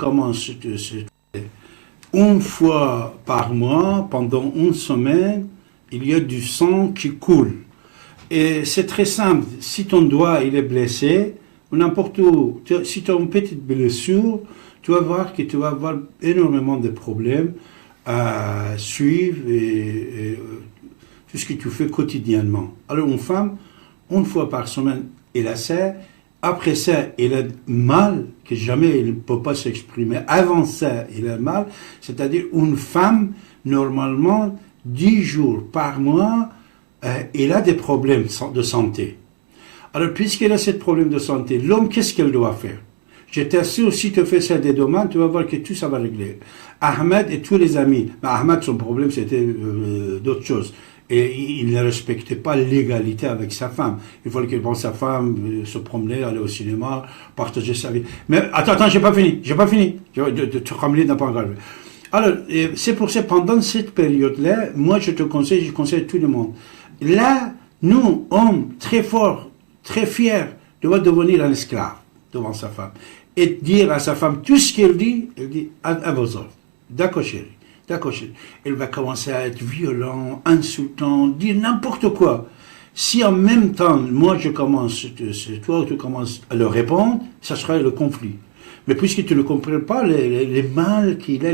commence une fois par mois, pendant une semaine, il y a du sang qui coule. Et c'est très simple. Si ton doigt il est blessé, ou n'importe où, si tu as une petite blessure, tu vas voir que tu vas avoir énormément de problèmes à suivre et tout ce que tu fais quotidiennement. Alors une femme, une fois par semaine, elle a ça. Après ça, elle a mal, que jamais elle ne peut pas s'exprimer. Avant ça, elle a mal. C'est-à-dire une femme, normalement, 10 jours par mois, elle a des problèmes de santé. Alors, puisqu'elle a ce problème de santé, l'homme, qu'est-ce qu'elle doit faire? Je t'assure, si tu fais ça des demandes, tu vas voir que tout ça va régler. Ahmed et tous les amis. Ahmed, son problème, c'était d'autres choses. Et il ne respectait pas l'égalité avec sa femme. Il fallait qu'il pense sa femme, se promener, aller au cinéma, partager sa vie. Mais attends, j'ai pas fini. Tu ramener n'a pas encore. Alors, c'est pour ça, pendant cette période-là, moi, je conseille tout le monde. Là, nous, hommes, très forts, très fiers, doit devenir un esclave devant sa femme. Et dire à sa femme tout ce qu'elle dit, elle dit à vos ordres. D'accord, chérie. D'accord, elle va commencer à être violent, insultant, dire n'importe quoi. Si en même temps, moi je commence, c'est toi tu commences à le répondre, ça sera le conflit. Mais puisque tu ne comprends pas le mal qu'il a,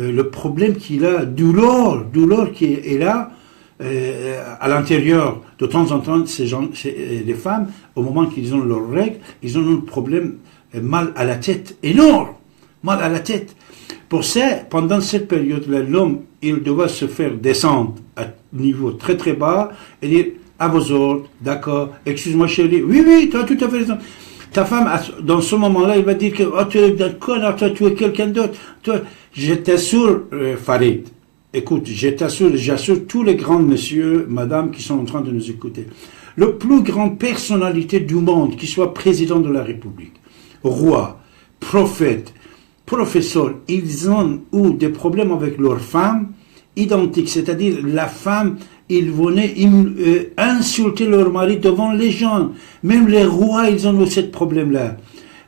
le problème qu'il a, douleur qui est là, à l'intérieur, de temps en temps, les femmes, au moment qu'ils ont leurs règles, ils ont un problème, mal à la tête, énorme, mal à la tête. Pour ça, pendant cette période-là, l'homme, il doit se faire descendre à niveau très très bas et dire à vos ordres, d'accord, excuse-moi chérie, oui, tu as tout à fait raison. Ta femme, dans ce moment-là, il va dire que oh, tu es un connard, toi, tu es quelqu'un d'autre. Je t'assure, Farid, écoute, j'assure tous les grands messieurs, madame qui sont en train de nous écouter. Le plus grande personnalité du monde, qui soit président de la République, roi, prophète, professeurs, ils ont eu des problèmes avec leurs femmes identiques, c'est-à-dire la femme, ils venaient insulter leur mari devant les gens. Même les rois, ils ont eu ce problème-là.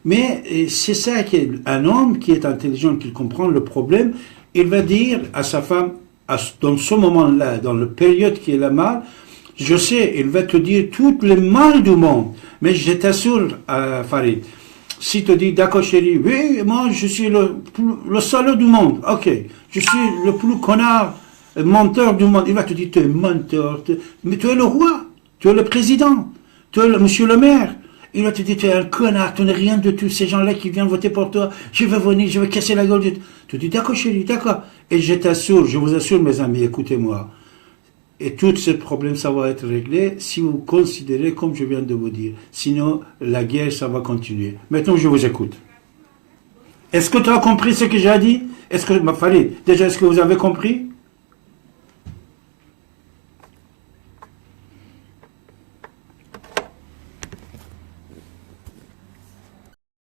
Mais c'est ça qu'un homme qui est intelligent, qui comprend le problème, il va dire à sa femme, dans ce moment-là, dans la période qui est la mal, je sais, il va te dire tout le mal du monde, mais je t'assure, Farid, si tu dis, d'accord chérie, oui, moi je suis le salaud du monde, ok, je suis le plus connard, menteur du monde, il va te dire, tu es menteur, mais tu es le roi, tu es le président, tu es monsieur le maire, il va te dire, tu es un connard, tu n'es rien de tous ces gens-là qui viennent voter pour toi, je vais venir, je vais casser la gueule, tu dis, d'accord chérie, d'accord, et je t'assure, je vous assure mes amis, écoutez-moi, et tous ces problèmes, ça va être réglé si vous considérez comme je viens de vous dire. Sinon, la guerre, ça va continuer. Maintenant, je vous écoute. Est-ce que tu as compris ce que j'ai dit? Est-ce que, Farid, déjà, est-ce que vous avez compris?